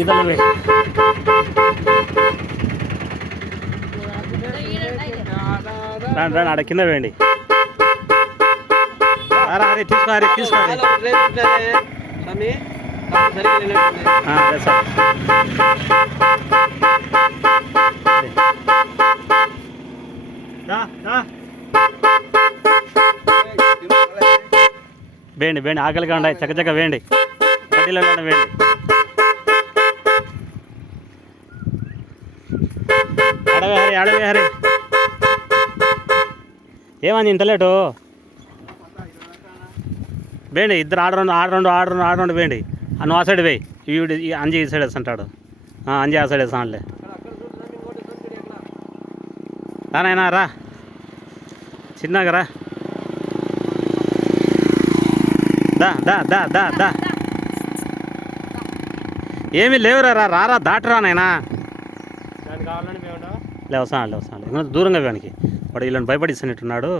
ఈతలు ఆడ కింద వేయండి. హరి తీసుకో తీసుకోండి. వేయండి వేయండి, ఆకలిగా ఉండాలి, చక్కచక్క వేయండి, గడ్డిలో వేయండి. అడవి హరి ఏమంది ఇంత లేటు? వేయండి, ఇద్దరు ఆడరండు వేయండి. నువ్వు ఆ సైడ్ వేయి, ఈవిడ అంజి ఈ సైడ్ వేస్తుంటాడు. అంజి ఆ సైడ్ వేస్తానులే. రానైనా రా, చిన్నగా రా. దా దా దా దా దా ఏమీ లేవురా, రారా దాటరా నాయనా. లేవసాను దూరంగా వేయడానికి, వాడు వీళ్ళని భయపడిస్తున్నట్టున్నాడు.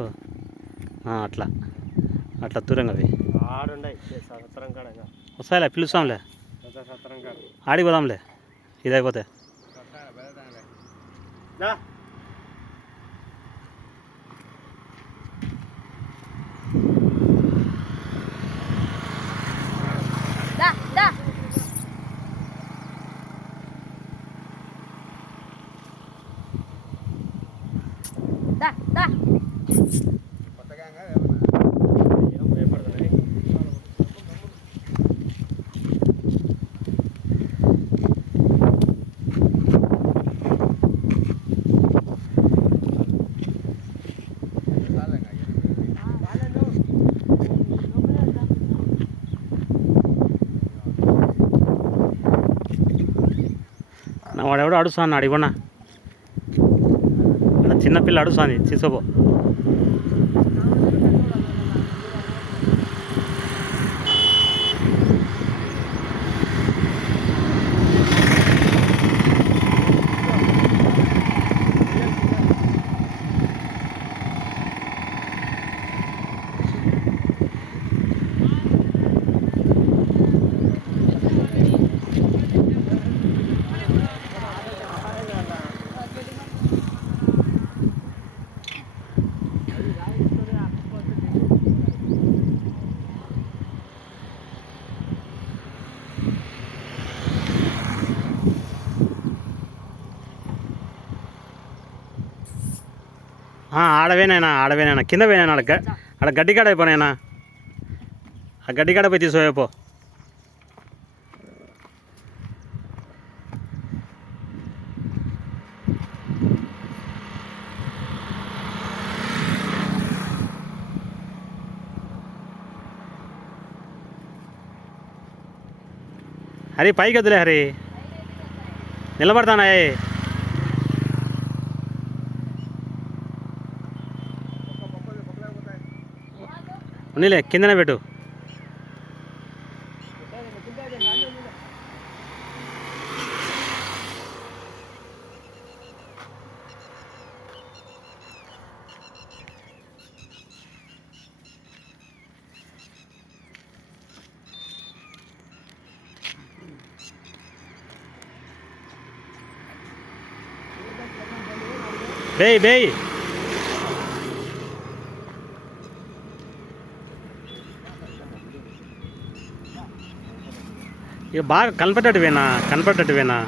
అట్లా అట్లా దూరంగా వేయి. వస్తాయిలే, పిలుస్తాంలే, ఆడికి పోదాంలే ఇది అయిపోతే. వాడెవడో అడుస్తాను అడిగొన్నా, చిన్నపిల్ల అడుస్తుంది, తీసుకోపో. ఆడవేనైనా కింద పోయినా, ఆడ గడ్డికాడ అయిపోయినా, ఆ గడ్డికాడ పోయి తీసుకోపో. హరి పైకి వద్దులే హరి, నిలబడతానా. ఉన్నీలే, కిందనే పెట్టు. బేయ్ ఇక బాగా కనపడ్డట్టువేనా.